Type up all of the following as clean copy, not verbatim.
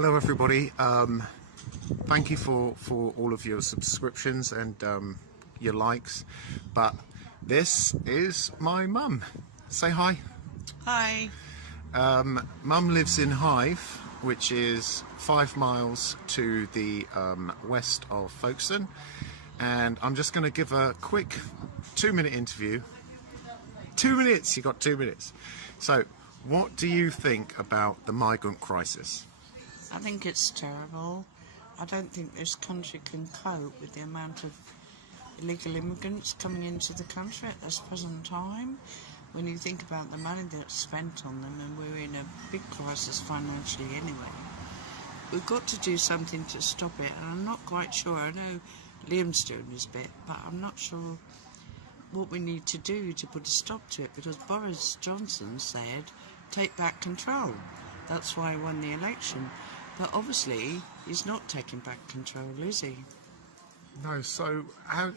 Hello everybody, thank you for all of your subscriptions and your likes, but this is my mum. Say hi. Hi. Mum lives in Hythe, which is 5 miles to the west of Folkestone, and I'm just going to give a quick 2-minute interview. 2 minutes, you got 2 minutes. So, what do you think about the migrant crisis? I think it's terrible. I don't think this country can cope with the amount of illegal immigrants coming into the country at this present time. When you think about the money that's spent on them, and we're in a big crisis financially anyway. We've got to do something to stop it, and I'm not quite sure. I know Liam's doing his bit, but I'm not sure what we need to do to put a stop to it, because Boris Johnson said, take back control. That's why he won the election. But obviously, he's not taking back control, is he? No, so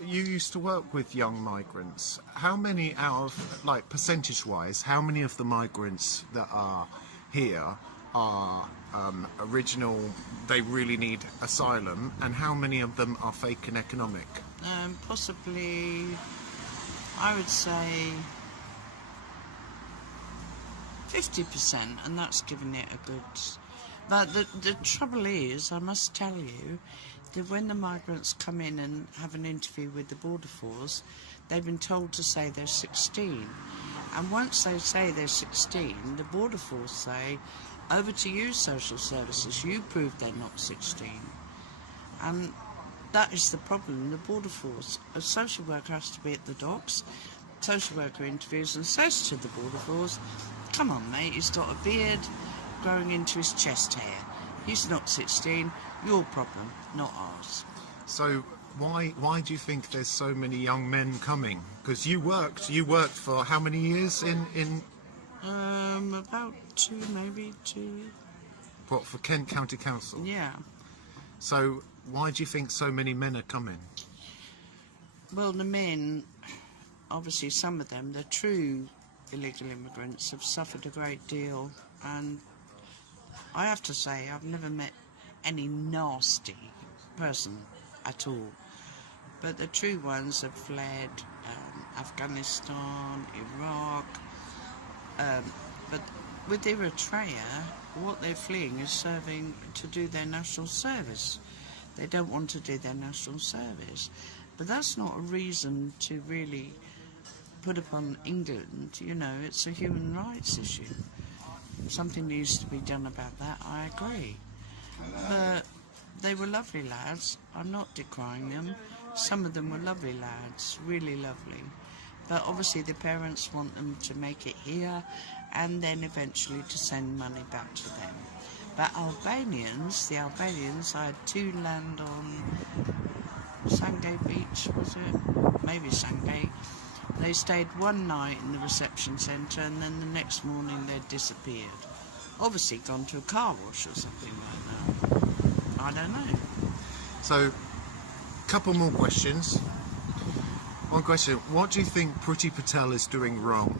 you used to work with young migrants. How many out of, like, percentage-wise, how many of the migrants that are here are original, they really need asylum, and how many of them are fake and economic? Possibly, I would say 50%, and that's giving it a good... But the trouble is, I must tell you, that when the migrants come in and have an interview with the Border Force, they've been told to say they're 16. And once they say they're 16, the Border Force say, over to you, social services, you prove they're not 16. And that is the problem. The Border Force, a social worker has to be at the docks, social worker interviews and says to the Border Force, come on mate, he's got a beard growing into his chest hair. He's not 16, your problem, not ours. So why do you think there's so many young men coming? Because you worked for how many years in about maybe two. What, for Kent County Council? Yeah. So why do you think so many men are coming? Well, the men, obviously some of them, the true illegal immigrants, have suffered a great deal, and I have to say I've never met any nasty person at all, but the true ones have fled Afghanistan, Iraq, but with Eritrea, what they're fleeing is serving to do their national service. They don't want to do their national service, but that's not a reason to really put upon England. You know, it's a human rights issue. Something needs to be done about that, I agree. But they were lovely lads, I'm not decrying them. Some of them were lovely lads, really lovely. But obviously the parents want them to make it here and then eventually to send money back to them. But the Albanians, I had two land on Sandgate Beach, was it? Maybe Sandgate. They stayed one night in the reception centre and then the next morning they'd disappeared. Obviously gone to a car wash or something like that. I don't know. So, a couple more questions. One question, what do you think Priti Patel is doing wrong?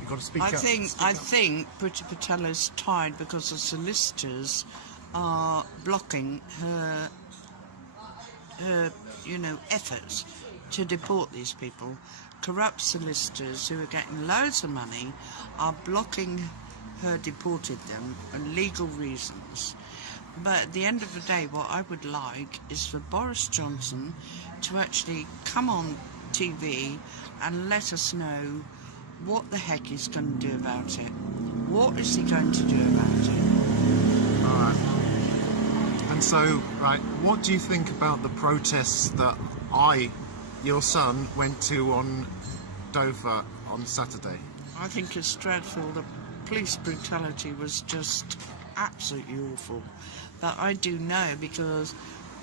You've got to speak up. I think Priti Patel is tired because the solicitors are blocking her efforts to deport these people. Corrupt solicitors who are getting loads of money are blocking her deporting them for legal reasons. But at the end of the day, what I would like is for Boris Johnson to actually come on TV and let us know what the heck he's going to do about it. What is he going to do about it? And so, right, what do you think about the protests that your son, went to on Dover on Saturday? I think it's dreadful. The police brutality was just absolutely awful. But I do know, because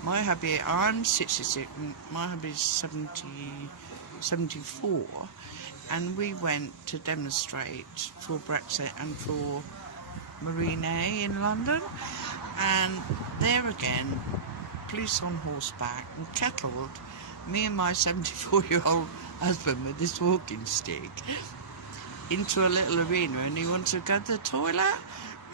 my hubby, I'm 66, my hubby's 74, and we went to demonstrate for Brexit and for Marine A in London, and there again, police on horseback and kettled me and my 74-year-old husband with this walking stick into a little arena, and he wanted to go to the toilet,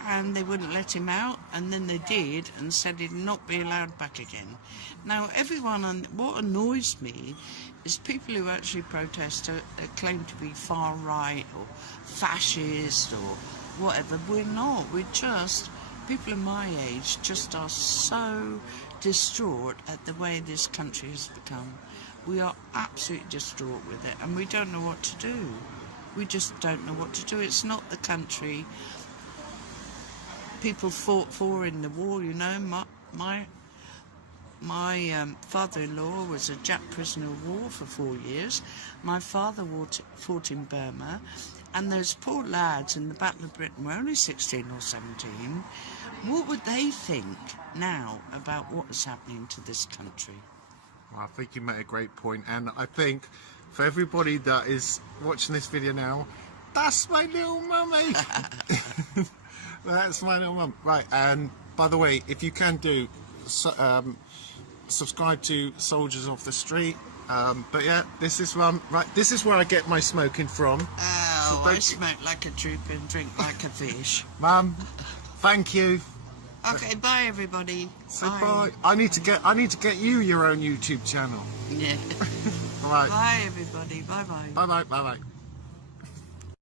and they wouldn't let him out, and then they did and said he'd not be allowed back again. Now everyone, and what annoys me is people who actually protest are claim to be far right or fascist or whatever. We're not. We're just people of my age just are so distraught at the way this country has become. We are absolutely distraught with it, and we don't know what to do. We just don't know what to do. It's not the country people fought for in the war, you know. My father-in-law was a Jap prisoner of war for 4 years. My father fought in Burma, and those poor lads in the Battle of Britain were only 16 or 17. What would they think now about what is happening to this country? Well, I think you made a great point, and I think for everybody that is watching this video now, that's my little mummy. That's my little mum. Right, and by the way, if you can do, subscribe to Soldiers of the Street. But yeah, this is this is where I get my smoking from. Oh, so I smoke like a trooper and drink like a fish. Mum, thank you. Okay, bye everybody. So bye. I need to get you your own YouTube channel. Yeah. All right. Bye everybody. Bye bye. Bye bye. Bye bye.